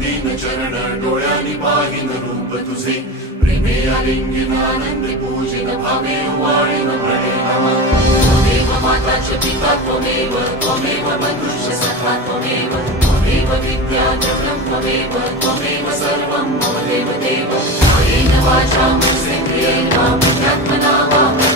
दीन चरण डोळ्यांनी पाहिन रूप तुझे प्रेमे आलिंगन आनंद पूजिन भावे वाळीन प्रणय नमः त्वमेव माता च पिता त्वमेव मनुष्य सखा त्वमेव विद्या जगं त्वमेव सर्वं मम देव कायेन वाचा मनसेन्द्रियेण बुद्ध्यात्मना वा